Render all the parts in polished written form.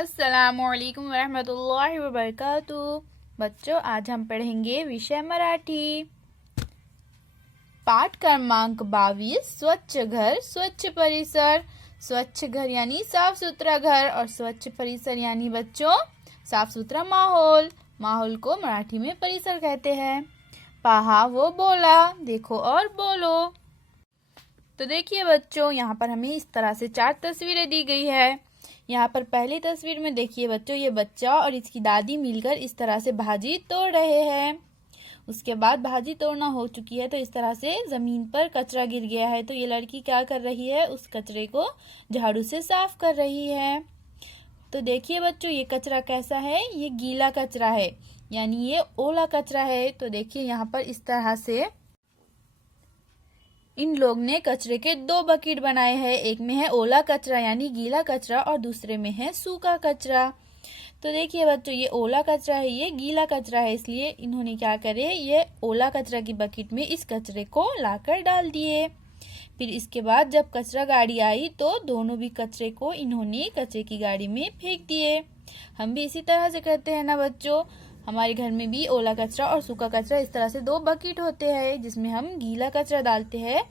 अस्सलामुअलैकुम वरहमतुल्लाहि वबरकातुहू। बच्चों, आज हम पढ़ेंगे विषय मराठी। पाठ क्रमांक 22, स्वच्छ घर स्वच्छ परिसर। स्वच्छ घर यानी साफ सुथरा घर और स्वच्छ परिसर यानी बच्चों साफ सुथरा माहौल। माहौल को मराठी में परिसर कहते हैं। पहा वो बोला, देखो और बोलो। तो देखिए बच्चों, यहाँ पर हमें इस तरह से 4 तस्वीरें दी गई है। यहाँ पर पहली तस्वीर में देखिए बच्चों, ये बच्चा और इसकी दादी मिलकर इस तरह से भाजी तोड़ रहे हैं। उसके बाद भाजी तोड़ना हो चुकी है तो इस तरह से जमीन पर कचरा गिर गया है, तो ये लड़की क्या कर रही है, उस कचरे को झाड़ू से साफ कर रही है। तो देखिए बच्चों, ये कचरा कैसा है, ये गीला कचरा है यानी ये ओला कचरा है। तो देखिए यहाँ पर इस तरह से इन लोग ने कचरे के 2 बकेट बनाए हैं। एक में है ओला कचरा यानी गीला कचरा और दूसरे में है सूखा कचरा। तो देखिए बच्चों, ये ओला कचरा है, ये गीला कचरा है, इसलिए इन्होंने क्या करे, ये ओला कचरा की बकेट में इस कचरे को लाकर डाल दिए। फिर इसके बाद जब कचरा गाड़ी आई तो दोनों भी कचरे को इन्होंने कचरे की गाड़ी में फेंक दिए। हम भी इसी तरह से करते हैं ना बच्चों। हमारे घर में भी ओला कचरा और सूखा कचरा इस तरह से 2 बकेट होते हैं, जिसमें हम गीला कचरा डालते हैं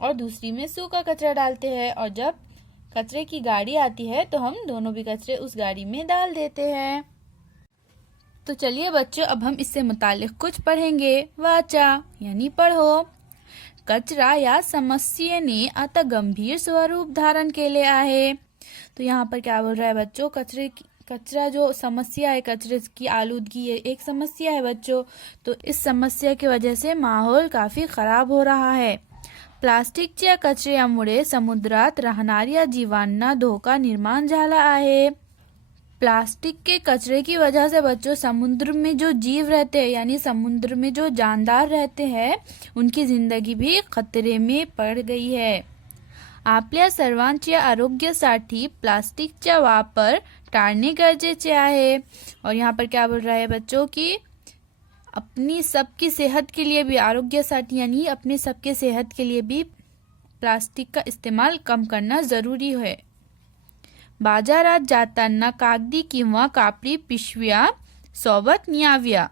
और दूसरी में सूखा कचरा डालते हैं। और जब कचरे की गाड़ी आती है तो हम दोनों भी कचरे उस गाड़ी में डाल देते हैं। तो चलिए बच्चों, अब हम इससे मुतालिक कुछ पढ़ेंगे। वाचा यानी पढ़ो। कचरा या समस्या ने आता गंभीर स्वरूप धारण केले आहे। तो यहाँ पर क्या बोल रहा है बच्चों, कचरा जो समस्या है, कचरे की आलूदगी है, एक समस्या है बच्चों। तो इस समस्या की वजह से माहौल काफी खराब हो रहा है। प्लास्टिकच्या कचऱ्यामुळे समुद्रात राहणाऱ्या जीवांना धोका निर्माण झाला आहे। प्लास्टिक के कचरे की वजह से बच्चों समुद्र में जो जीव रहते हैं यानी समुद्र में जो जानदार रहते हैं उनकी जिंदगी भी खतरे में पड़ गई है। आपल्या सर्वांच्या आरोग्यासाठी प्लास्टिकचा वापर टाळणे गरजेचे आहे। और यहाँ पर क्या बोल रहा है बच्चों कि अपनी सबकी सेहत के लिए भी, आरोग्यासाठी यानी अपने सबके सेहत के लिए भी प्लास्टिक का इस्तेमाल कम करना जरूरी है। बाजारात जाताना कागदी किंवा कापडी पिशव्या सोबत न्याव्या।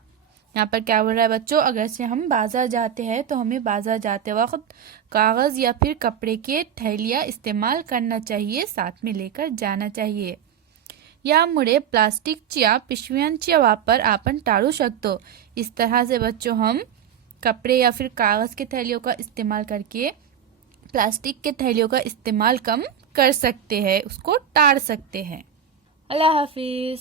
यहाँ पर क्या बोल रहा है बच्चों, अगर से हम बाजार जाते हैं तो हमें बाजार जाते वक्त कागज या फिर कपड़े के थैलियाँ इस्तेमाल करना चाहिए, साथ में लेकर जाना चाहिए। यामुळे प्लास्टिकच्या पिशव्यांचा वापर आपण टाळू शकतो। इस तरह से बच्चों हम कपड़े या फिर कागज के थैलियों का इस्तेमाल करके प्लास्टिक के थैलियों का इस्तेमाल कम कर सकते हैं, उसको टाल सकते हैं। अल्लाह हाफिज।